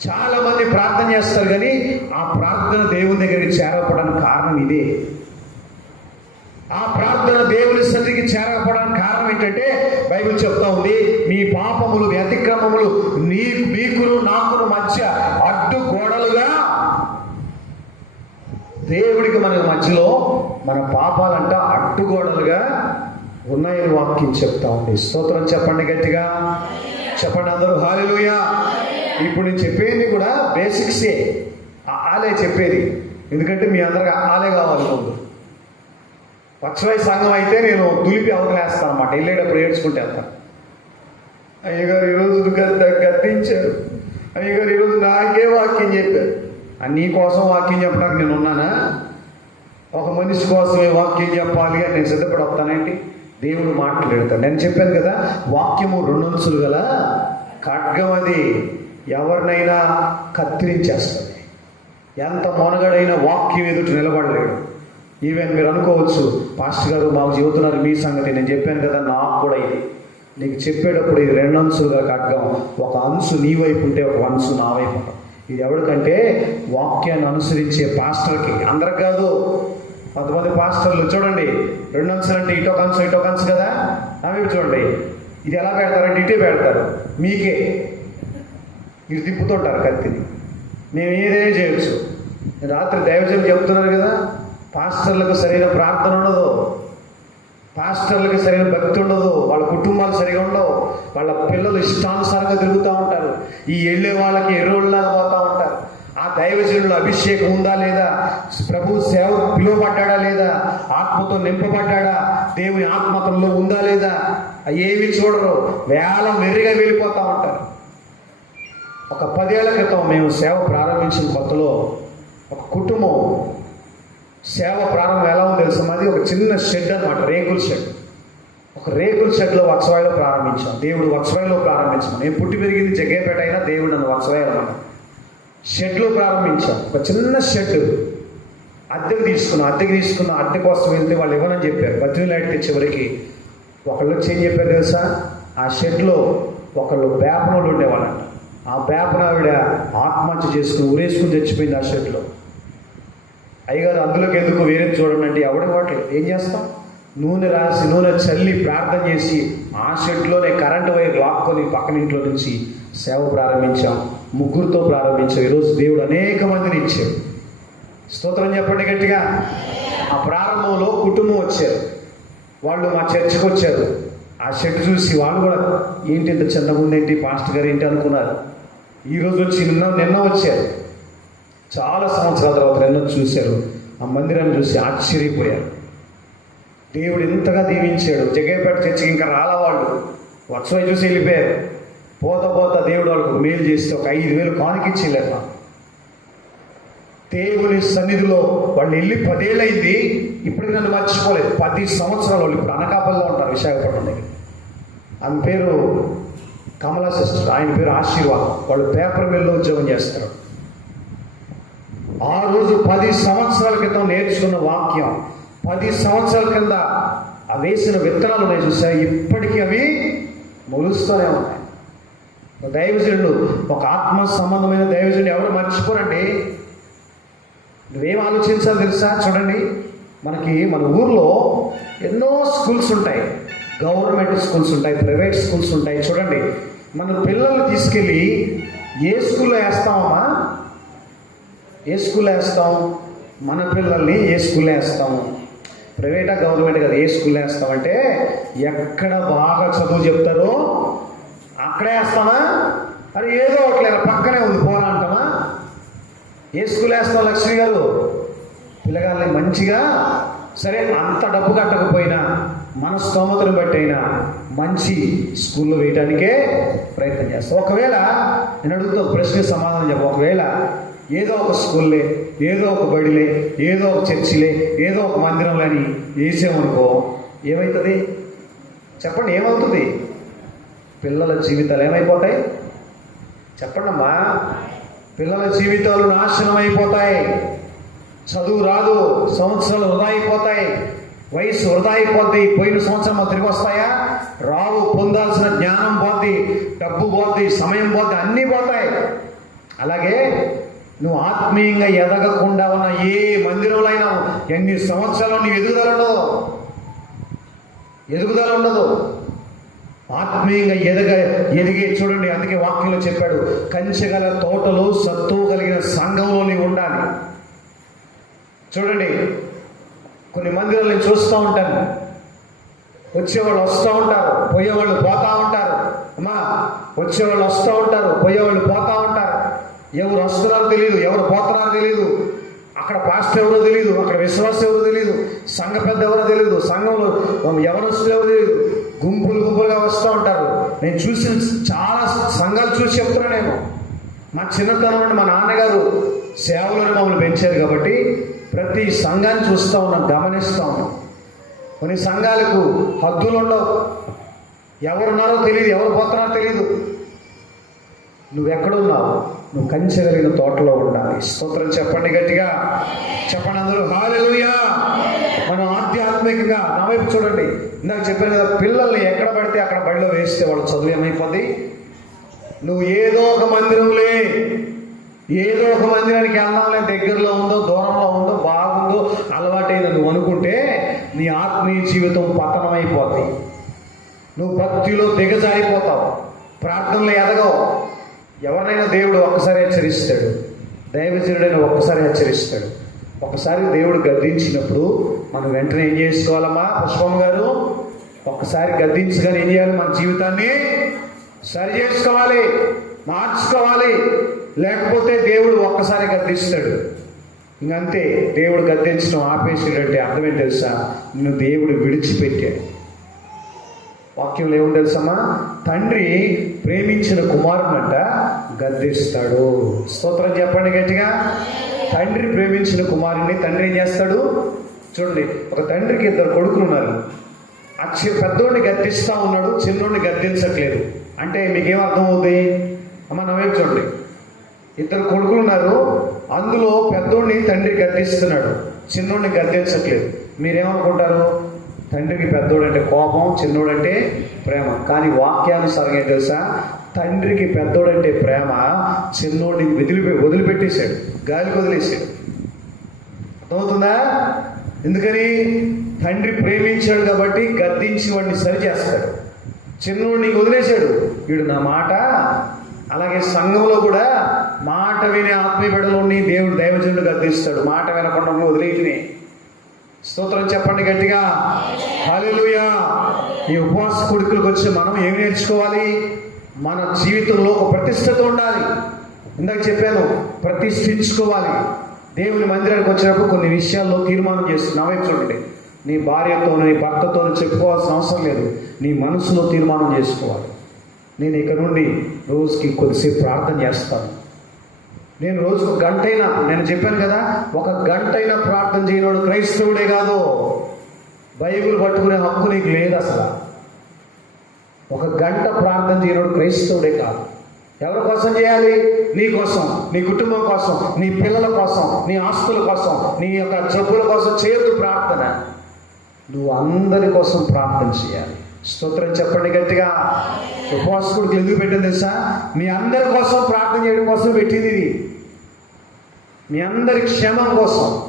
చాలా మంది ప్రార్థన చేస్తారు కానీ ఆ ప్రార్థన దేవుని దగ్గరికి చేరకపోవడానికి కారణం ఇదే. ఆ ప్రార్థన దేవుని సన్నిధికి చేరకపోవడానికి కారణం ఏంటంటే బైబిల్ చెప్తా ఉంది మీ పాపములు వ్యతిక్రమములు నీ మీకును నాకును మధ్య అడ్డు గోడలుగా దేవుడికి మన మధ్యలో మన పాపాలంట అడ్డుగోడలుగా ఉన్నాయని వాక్యం చెప్తా ఉంది. స్తోత్రం చెప్పండి గట్టిగా. చెప్పండి అందరూ. హాలిలుయా ఇప్పుడు నేను చెప్పేది కూడా బేసిక్సే ఆ- ఆలే చెప్పేది. ఎందుకంటే మీ అందరికి ఆలే కావాలి ముందు. పక్షవాయి సంఘం అయితే నేను దులిపి అవకలేస్తాను అనమాట వెళ్ళేటప్పుడు ఏడ్చుకుంటే వెళ్తాను అయ్యగారు ఈరోజు గద్ద గద్దించారు. అయ్యగారు ఈరోజు నాకే వాక్యం చెప్పారు. నీ కోసం వాక్యం చెప్పడానికి నేను ఉన్నానా? ఒక మనిషి కోసమే వాక్యం చెప్పాలి అని నేను సిద్ధపడి వస్తానేంటి దేవుడు మాట్లాడతాడు నేను చెప్పాను కదా వాక్యము రెండంచులు గల ఖడ్గం అది ఎవరినైనా కత్తిరించేస్తుంది. ఎంత మొనగడైన వాక్యం ఎదుట నిలబడలేడు. ఈవెన్ మీరు అనుకోవచ్చు పాస్టర్ గారు మాకు చెబుతున్నారు మీ సంగతి నేను చెప్పాను కదా నాకు కూడా ఇది. నీకు చెప్పేటప్పుడు ఇది రెండు అంచులుగా కట్టడం ఒక అంశు నీ వైపు ఉంటే ఒక అంశు నా వైపు ఉంటుంది. ఇది ఎవరికంటే వాక్యాన్ని అనుసరించే పాస్టర్కి అందరికి కాదు. కొంతమంది పాస్టర్లు చూడండి రెండు అంచులు అంటే ఇటో కంచు ఇటో కంచు కదా? అవి చూడండి. ఇది ఎలా పెడతారంటే ఇటే పెడతారు. మీకే. ఇటు తిప్పుతుంటారు కత్తిని. మేము ఏదైనా చేయొచ్చు? రాత్రి దైవజనం చెప్తున్నారు కదా పాస్టర్లకు సరైన ప్రార్థన ఉండదు. పాస్టర్లకు సరైన భక్తి ఉండదు. వాళ్ళ కుటుంబాలు సరిగా ఉండవు. వాళ్ళ పిల్లలు ఇష్టానుసారంగా తిరుగుతూ ఉంటారు. ఈ వెళ్ళే వాళ్ళకి ఎరువుల్లాగా పోతూ ఉంటారు. ఆ దైవజనుల అభిషేకం ఉందా లేదా? ప్రభు సేవ పిలువబడ్డా లేదా? ఆత్మతో నింపబడ్డాడా? దేవుని ఆత్మతంలో ఉందా లేదా? ఏమి చూడరు. వేలం వెర్రిగా వెళ్ళిపోతూ ఉంటారు. ఒక పదేళ్ళ క్రితం మేము సేవ ప్రారంభించిన కొత్తలో ఒక కుటుంబం సేవ ప్రారంభం ఎలా ఉందో తెలుసు? మాది ఒక చిన్న షెడ్ అనమాట రేకుల షెడ్. ఒక రేకుల షెడ్లో వత్సవాయిలో ప్రారంభించాం. దేవుడు వత్సవాయిలో ప్రారంభించాం. నేను పుట్టి పెరిగింది జగ్గేపేట అయినా దేవుడు నన్ను వత్సవాయి అన్నమాట. షెడ్లో ప్రారంభించాం. ఒక చిన్న షెడ్. అద్దెకు తీసుకున్నాం. అద్దెకు తీసుకున్న. అద్దె కోసం వెళ్తే వాళ్ళు ఇవ్వనని చెప్పారు. బతిని లైట్ తెచ్చేవరికి ఒకళ్ళు వచ్చి ఏం చెప్పారు తెలుసా? ఆ షెడ్లో ఒకళ్ళు బేపనోళ్ళు ఉండేవాళ్ళంట. ఆ పేపర్ ఆవిడ ఆత్మహత్య చేసుకుని ఊరేసుకుని చచ్చిపోయింది ఆ షెడ్లో. అయ్యగారు అందులోకి ఎందుకు వేరే చూడండి అంటే ఎవడేవాట్లేదు ఏం చేస్తాం? నూనె రాసి నూనె చల్లి ప్రార్థన చేసి ఆ షెడ్లోనే కరెంటు వైర్ లాక్కొని పక్కన ఇంట్లో నుంచి సేవ ప్రారంభించాం. ముగ్గురితో ప్రారంభించాం. ఈరోజు దేవుడు అనేక మందిని ఇచ్చాడు. స్తోత్రం చెప్పండి గట్టిగా. ఆ ప్రారంభంలో కుటుంబం వచ్చారు. వాళ్ళు మా చర్చికి వచ్చారు ఆ షెడ్ చూసి వాళ్ళు కూడా ఏంటి ఇంత చిన్నగా పాస్టర్ గారు ఏంటి అనుకున్నారు. ఈరోజు వచ్చి నిన్న నిన్న వచ్చారు. చాలా సంవత్సరాల తర్వాత నిన్న చూశారు. ఆ మందిరాన్ని చూసి ఆశ్చర్యపోయారు. దేవుడు ఎంతగా దీవించాడు. జగేపేట చర్చికి ఇంకా రాలా వాళ్ళు. వర్షం చూసి వెళ్ళిపోయారు. పోత పోత దేవుడు వాళ్ళకు మేలు చేస్తే ఒక ఐదు వేలు కానికిచ్చిల్లట దేవుని సన్నిధిలో వాళ్ళు వెళ్ళి పదేళ్ళైంది. ఇప్పుడు నన్ను మర్చిపోలేదు. పది సంవత్సరాలు వాళ్ళు ఇప్పుడు అనకాపల్లో ఉంటారు విశాఖపట్నం దగ్గర. ఆమె పేరు కమలా సిస్టర్ ఆయన పేరు ఆశీర్వాద్. వాళ్ళు పేపర్ మిల్లో ఉద్యోగం చేస్తారు. ఆ రోజు పది సంవత్సరాల క్రితం నేర్చుకున్న వాక్యం పది సంవత్సరాల కింద ఆ వేసిన విత్తనాలు ఉన్నాయి చూసా ఇప్పటికీ అవి మొలుస్తూనే ఉన్నాయి. దైవజనుడు ఒక ఆత్మ సంబంధమైన దైవజనుడు ఎవరు మర్చిపోరండి? నువ్వేం ఆలోచించాలి తెలుసా? చూడండి. మనకి మన ఊర్లో ఎన్నో స్కూల్స్ ఉంటాయి. గవర్నమెంట్ స్కూల్స్ ఉంటాయి ప్రైవేట్ స్కూల్స్ ఉంటాయి. చూడండి మన పిల్లల్ని తీసుకెళ్ళి ఏ స్కూల్లో వేస్తామమ్మా? ఏ స్కూల్లో వేస్తాం? మన పిల్లల్ని ఏ స్కూల్లో వేస్తాము ప్రైవేటా గవర్నమెంట్ కదా ఏ స్కూల్లో వేస్తామంటే ఎక్కడ బాగా చదువు చెప్తారో అక్కడే వేస్తామా? అది ఏదో ఒకటి పక్కనే ఉంది పోరా అంటామా? ఏ స్కూల్ వేస్తాం లక్ష్మి గారు? పిల్లగాళ్ళని మంచిగా సరే అంత డబ్బు కట్టకపోయినా మన స్తోమతను బట్టి అయినా మంచి స్కూల్లో వేయడానికే ప్రయత్నం చేస్తాం. ఒకవేళ నేను అడుగుతూ ప్రశ్న సమాధానం చెప్పు. ఒకవేళ ఏదో ఒక స్కూల్లే ఏదో ఒక బడిలే ఏదో ఒక చర్చిలే ఏదో ఒక మందిరంలోని వేసామనుకో ఏమవుతుంది చెప్పండి ఏమవుతుంది? పిల్లల జీవితాలు ఏమైపోతాయి? చెప్పండమ్మా. పిల్లల జీవితాలు నాశనం అయిపోతాయి చదువు రాదు సంవత్సరాలు వృధా అయిపోతాయి వయసు వృధా అయిపోద్ది పోయిన సంవత్సరం తిరిగి వస్తాయా? రావు పొందాల్సిన జ్ఞానం పోద్ది డబ్బు పోద్ది సమయం పోద్ది అన్నీ పోతాయి. అలాగే నువ్వు ఆత్మీయంగా ఎదగకుండా ఉన్న ఏ మందిరంలో అయినా ఎన్ని సంవత్సరాలు నీ ఎదుగుదల ఉండదు. ఎదుగుదల ఉండదు. ఆత్మీయంగా ఎదగ ఎదిగే చూడండి అందుకే వాక్యంలో చెప్పాడు కంచెగల తోటలో సత్తువు కలిగిన సంఘంలో నీవు ఉండాలి. చూడండి కొన్ని మందిరాలు నేను చూస్తూ ఉంటాను. వచ్చేవాళ్ళు వస్తూ ఉంటారు పోయేవాళ్ళు పోతా ఉంటారు. అమ్మా వచ్చేవాళ్ళు వస్తూ ఉంటారు పోయేవాళ్ళు పోతా ఉంటారు. ఎవరు వస్తున్నారో తెలియదు ఎవరు పోతున్నారో తెలియదు అక్కడ పాస్టర్ ఎవరో తెలియదు అక్కడ విశ్వాసం ఎవరో తెలియదు సంఘ పెద్ద ఎవరో తెలియదు సంఘంలో ఎవరొస్తున్నారు ఎవరో తెలియదు గుంపులు గుంపులుగా వస్తూ ఉంటారు. నేను చూసిన చాలా సంఘాలు చూసి చెప్తున్నా నేను. మా చిన్నతనం నుండి మా నాన్నగారు సేవలను మమ్మల్ని పెంచారు కాబట్టి ప్రతి సంఘాన్ని చూస్తూ ఉన్నాం గమనిస్తూ ఉన్నాం. కొన్ని సంఘాలకు హద్దులు ఉండవు. ఎవరున్నారో తెలియదు ఎవరు పోతున్నారో తెలియదు నువ్వు ఎక్కడున్నావు నువ్వు కంచె కలిగిన తోటలో ఉండాలి. స్తోత్రం చెప్పండి గట్టిగా. చెప్పండి అందరూ. హాలెలుయా మనం ఆధ్యాత్మికంగా నా వైపు చూడండి. ఇందాక చెప్పాను కదా పిల్లల్ని ఎక్కడ పడితే అక్కడ బడిలో వేస్తే వాళ్ళు చదువు ఏమైపోద్ది? నువ్వు ఏదో ఒక మందిరంలే ఏదో ఒక మందిరానికి వెళ్దాంలే దగ్గరలో ఉందో దూరంలో ఉందో బాగుందో అలవాటైన నువ్వు అనుకుంటే నీ ఆత్మీయ జీవితం పతనమైపోద్ది. నువ్వు భక్తిలో దిగజారిపోతావు. ప్రార్థనలు ఎదగవు. ఎవరినైనా దేవుడు ఒక్కసారి హెచ్చరిస్తాడు. దైవజనుడైన ఒక్కసారి హెచ్చరిస్తాడు. ఒకసారి దేవుడు గద్దించినప్పుడు మనం వెంటనే ఏం చేసుకోవాలమ్మా? పుష్పం గారు ఒక్కసారి గద్దించగానే ఏం చేయాలి మన జీవితాన్ని? సరి చేసుకోవాలి మార్చుకోవాలి. లేకపోతే దేవుడు ఒక్కసారి గద్దిస్తాడు. ఇంకంతే దేవుడు గద్దించడం ఆపేసాడంటే అర్థమేం తెలుసా? నిన్ను దేవుడు విడిచిపెట్టాడు. వాక్యంలో ఏమి తెలుసమ్మా? తండ్రి ప్రేమించిన కుమారునంట గద్దిస్తాడు. స్తోత్రం చెప్పండి గట్టిగా. తండ్రి ప్రేమించిన కుమారుని తండ్రి ఏం చేస్తాడు? చూడండి ఒక తండ్రికి ఇద్దరు కొడుకులు ఉన్నారు. ఆ పెద్దోడిని గద్దిస్తూ ఉన్నాడు చిన్నోడిని గద్దించట్లేదు. అంటే మీకేం అర్థమవుతుంది అమ్మ నా చూడండి. ఇద్దరు కొడుకులు ఉన్నారు. అందులో పెద్దోడిని తండ్రి గద్దిస్తున్నాడు. చిన్నోడిని గద్దించట్లేదు. మీరేమనుకుంటారు? తండ్రికి పెద్దోడంటే కోపం చిన్నోడంటే ప్రేమ. కానీ వాక్యానుసారంగా ఏం తెలుసా? తండ్రికి పెద్దోడంటే ప్రేమ చిన్నోడిని వదిలిపె వదిలిపెట్టేశాడు. గాలికి వదిలేశాడు. అర్థమవుతుందా? ఎందుకని? తండ్రి ప్రేమించాడు కాబట్టి గద్దించి వాడిని సరి చేస్తాడు చిన్నోడిని వదిలేశాడు. వీడు నా మాట? అలాగే సంఘంలో కూడా మాట వినే ఆత్మీయ బిడ్డలోని దేవుడు దైవజనుడు గద్దిస్తాడు మాట వినకుండా వదిలేటిని స్తోత్రం చెప్పండి గట్టిగా. హల్లెలూయా. ఈ ఉపవాస కొడుకులకు వచ్చి మనం ఏమి నేర్చుకోవాలి? మన జీవితంలో ఒక ప్రతిష్టత ఉండాలి. ఇందాక చెప్పాను ప్రతిష్ఠించుకోవాలి. దేవుని మందిరానికి వచ్చినప్పుడు కొన్ని విషయాల్లో తీర్మానం చేస్తుంది చూడండి. నీ భార్యతో నీ భర్తతో చెప్పుకోవాల్సిన అవసరం లేదు. నీ మనసులో తీర్మానం చేసుకోవాలి. నేను ఇక్కడ నుండి రోజుకి కొద్దిసేపు ప్రార్థన చేస్తాను. నేను రోజుకు గంటైనా గంట అయినా నేను చెప్పాను కదా ఒక గంట అయినా ప్రార్థన చేయనోడు క్రైస్తవుడే కాదు. బైబిల్ పట్టుకునే హక్కు నీకు లేదు అసలు. ఒక గంట ప్రార్థన చేయనోడు క్రైస్తవుడే కాదు. ఎవరి కోసం చేయాలి? నీ కోసం నీ కుటుంబం కోసం నీ పిల్లల కోసం నీ ఆస్తుల కోసం నీ యొక్క జబ్బుల కోసం చేయొద్దు ప్రార్థన. నువ్వు అందరి కోసం ప్రార్థన చేయాలి. స్తోత్రం చెప్పండి గట్టిగా. ఉపవాసకుడికి ఎందుకు పెట్టింది తెలుసా? మీ అందరి కోసం ప్రార్థన చేయడం కోసం పెట్టింది ఇది. మీ అందరి క్షేమం కోసం.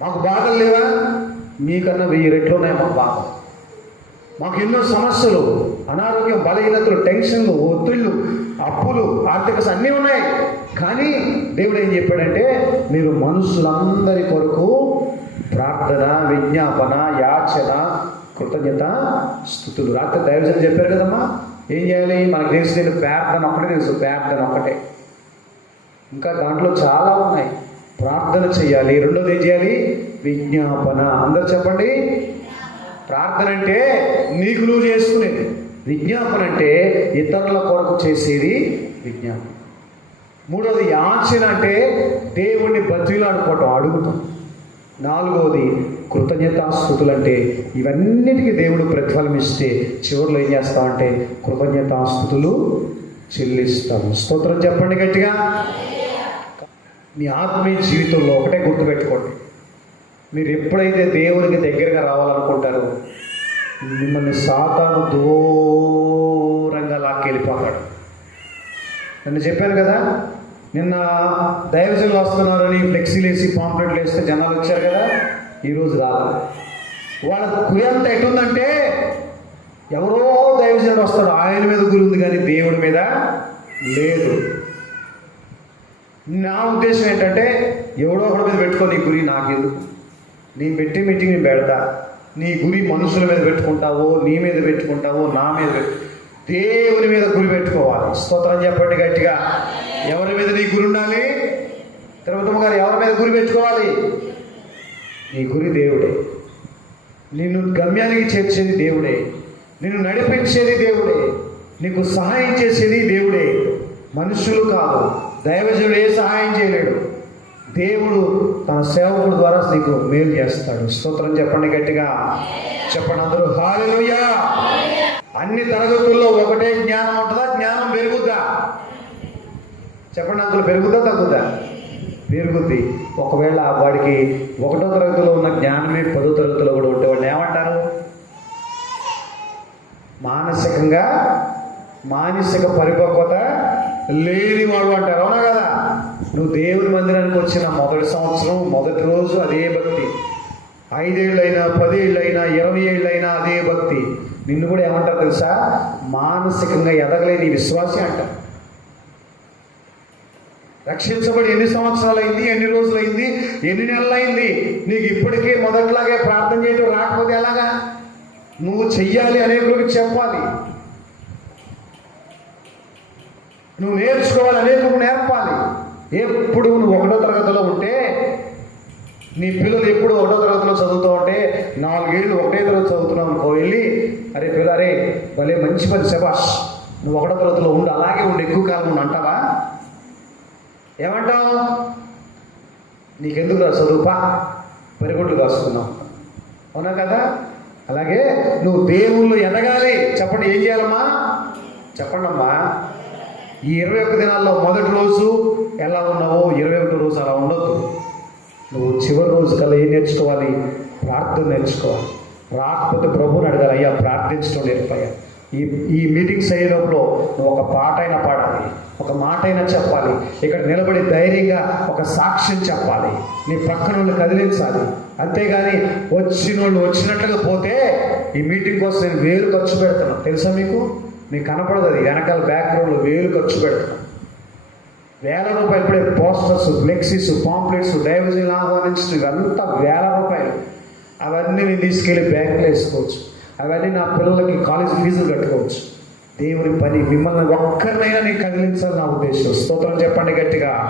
మాకు బాధలు లేవా? మీకన్నా వెయ్యి రెట్లు ఉన్నాయి మాకు బాధ మాకు ఎన్నో సమస్యలు అనారోగ్యం బలహీనతలు టెన్షన్లు ఒత్తిళ్ళు అప్పులు ఆర్థిక అన్నీ ఉన్నాయి. కానీ దేవుడు ఏం చెప్పాడంటే మీరు మనుషులందరి కొరకు ప్రార్థన విజ్ఞాపన యాచన కృతజ్ఞత స్థుతులు రాత్రి దైవజన్ చెప్పారు కదమ్మా? ఏం చేయాలి? మనకు తెలిసిన ప్రార్థన ఒకటే తెలుసు ప్రార్థన ఒకటే ఇంకా దాంట్లో చాలా ఉన్నాయి. ప్రార్థన చేయాలి. రెండోది ఏం చేయాలి? విజ్ఞాపన. అందరు చెప్పండి. ప్రార్థన అంటే నీకు నువ్వు చేసుకునేది. విజ్ఞాపన అంటే ఇతరుల కొరకు చేసేది విజ్ఞాపన. మూడోది యాచన అంటే దేవుణ్ణి బతిలాడుకోవటం అడుగుతాం. నాలుగవది కృతజ్ఞతాస్థుతులు అంటే ఇవన్నిటికీ దేవుడు ప్రతిఫలం ఇస్తే చివరిలో ఏం చేస్తామంటే కృతజ్ఞతాస్థుతులు చెల్లిస్తాము. స్తోత్రం చెప్పండి గట్టిగా. మీ ఆత్మీయ జీవితంలో ఒకటే గుర్తుపెట్టుకోండి. మీరు ఎప్పుడైతే దేవునికి దగ్గరగా రావాలనుకుంటారో మిమ్మల్ని సాతాను దూరంగా లాక్కెళ్ళిపోతాడు. నన్ను చెప్పాను కదా నిన్న దైవజనులు వస్తున్నారని ఫ్లెక్సీలు వేసి పాంప్లెట్లు వేస్తే జనాలు వచ్చారు కదా. ఈరోజు రాదు వాళ్ళ కురి అంతా ఎటుందంటే ఎవరో దైవజనుడు వస్తాడు. ఆయన మీద గురి ఉంది కానీ దేవుడి మీద లేదు. నా ఉద్దేశం ఏంటంటే ఎవడో ఒకడి మీద పెట్టుకో నీ గురి నాకెందుకు? నేను పెట్టి మీటింగ్ నేను పెడతా. నీ గురి మనుషుల మీద పెట్టుకుంటావో నీ మీద పెట్టుకుంటావో నా మీద దేవుని మీద గురి పెట్టుకోవాలి. స్తోత్రం చెప్పండి గట్టిగా. ఎవరి మీద నీ గురి ఉండాలి? తిరుపతమ్మ గారు ఎవరి మీద గురి పెట్టుకోవాలి? నీ గురి దేవుడే. నిన్ను గమ్యానికి చేర్చేది దేవుడే. నిన్ను నడిపించేది దేవుడే. నీకు సహాయం చేసేది దేవుడే. మనుషులు కాదు దైవజనుడు ఏ సహాయం చేయలేడు. దేవుడు తన సేవకుడు ద్వారా నీకు మేలు చేస్తాడు. స్తోత్రం చెప్పండి గట్టిగా. చెప్పండి అందరూ హాలెలూయా అన్ని తరగతుల్లో ఒకటే జ్ఞానం ఉంటుందా? జ్ఞానం పెరుగుద్దా? చెప్పండి అందులో పెరుగుద్దా తగ్గుద్దా? పెరుగుద్ది. ఒకవేళ వాడికి ఒకటో తరగతిలో ఉన్న జ్ఞానమే పదో తరగతిలో కూడా ఉంటే వాడిని ఏమంటారు? మానసికంగా మానసిక పరిపక్వత లేనివాడు అంటారు. అవునా కదా? నువ్వు దేవుని మందిరానికి వచ్చిన మొదటి సంవత్సరం మొదటి రోజు అదే భక్తి. ఐదేళ్ళైనా పదేళ్ళైనా ఇరవై ఏళ్ళైనా అదే భక్తి. నిన్ను కూడా ఏమంటారు తెలుసా? మానసికంగా ఎదగలేని విశ్వాసి అంటారు. రక్షించబడి ఎన్ని సంవత్సరాలు అయింది ఎన్ని రోజులు అయింది ఎన్ని నెలలు అయింది నీకు ఇప్పటికే మొదట్లాగే ప్రార్థన చేయడం రాకపోతే ఎలాగా? నువ్వు చెయ్యాలి అనేకులకు చెప్పాలి. నువ్వు నేర్చుకోవాలి అనేకులకు నేర్పాలి. ఎప్పుడు నువ్వు ఒకటో తరగతిలో ఉంటే నీ పిల్లలు ఎప్పుడు ఒకటో తరగతిలో చదువుతూ ఉంటే నాలుగేళ్ళు ఒకటే తరగతి చదువుతున్నావు అనుకో వెళ్ళి అరే పిల్ల అరే భలే మంచి పని శబాష్ నువ్వు ఒకటో తరగతిలో ఉండు అలాగే ఉండు ఎక్కువ కాలం ఉండు అంటావా? ఏమంటావు? నీకెందుకు రా పరిగొట్టు పరిగొడ్లు రాసుకున్నావు. అవునా కదా? అలాగే నువ్వు దేవుళ్ళు ఎదగాలి. చెప్పండి ఏం చేయాలమ్మా? చెప్పండి అమ్మా ఈ ఇరవై ఒక్క దినాల్లో మొదటి రోజు ఎలా ఉన్నావో ఇరవై ఒకటి రోజు అలా ఉండొద్దు. నువ్వు చివరి రోజు కల్లా ఏం నేర్చుకోవాలి? ప్రార్థన నేర్చుకోవాలి. రాకపోతే ప్రభువుని అడగాలి అయ్యా ప్రార్థించడం నేర్పాయా? ఈ ఈ మీటింగ్స్ అయ్యేటప్పుడు నువ్వు ఒక పాట అయినా పాడాలి. ఒక మాట అయినా చెప్పాలి. ఇక్కడ నిలబడి ధైర్యంగా ఒక సాక్ష్యం చెప్పాలి. నీ పక్కన వాళ్ళు కదిలించాలి. అంతేగాని వచ్చిన వాళ్ళు వచ్చినట్లుగా పోతే ఈ మీటింగ్ కోసం నేను వేలు ఖర్చు పెడుతున్నాను తెలుసా మీకు? మీకు కనపడదు అది. వెనకాల బ్యాక్గ్రౌండ్లో వేలు ఖర్చు పెడుతున్నాను వేల రూపాయలు ఇప్పుడే పోస్టర్స్ ఫ్లెక్సీస్ పాంప్లెట్స్ డైవర్జన్ ఆహ్వానించిన ఇవంతా వేల రూపాయలు. అవన్నీ నేను తీసుకెళ్ళి బ్యాంకులో వేసుకోవచ్చు. అవన్నీ నా పిల్లలకి కాలేజ్ ఫీజులు కట్టుకోవచ్చు. దేవుని పని మిమ్మల్ని ఒక్కరినైనా నేను కదిలించాలి నా ఉద్దేశం. స్తోత్రం చెప్పండి గట్టిగా.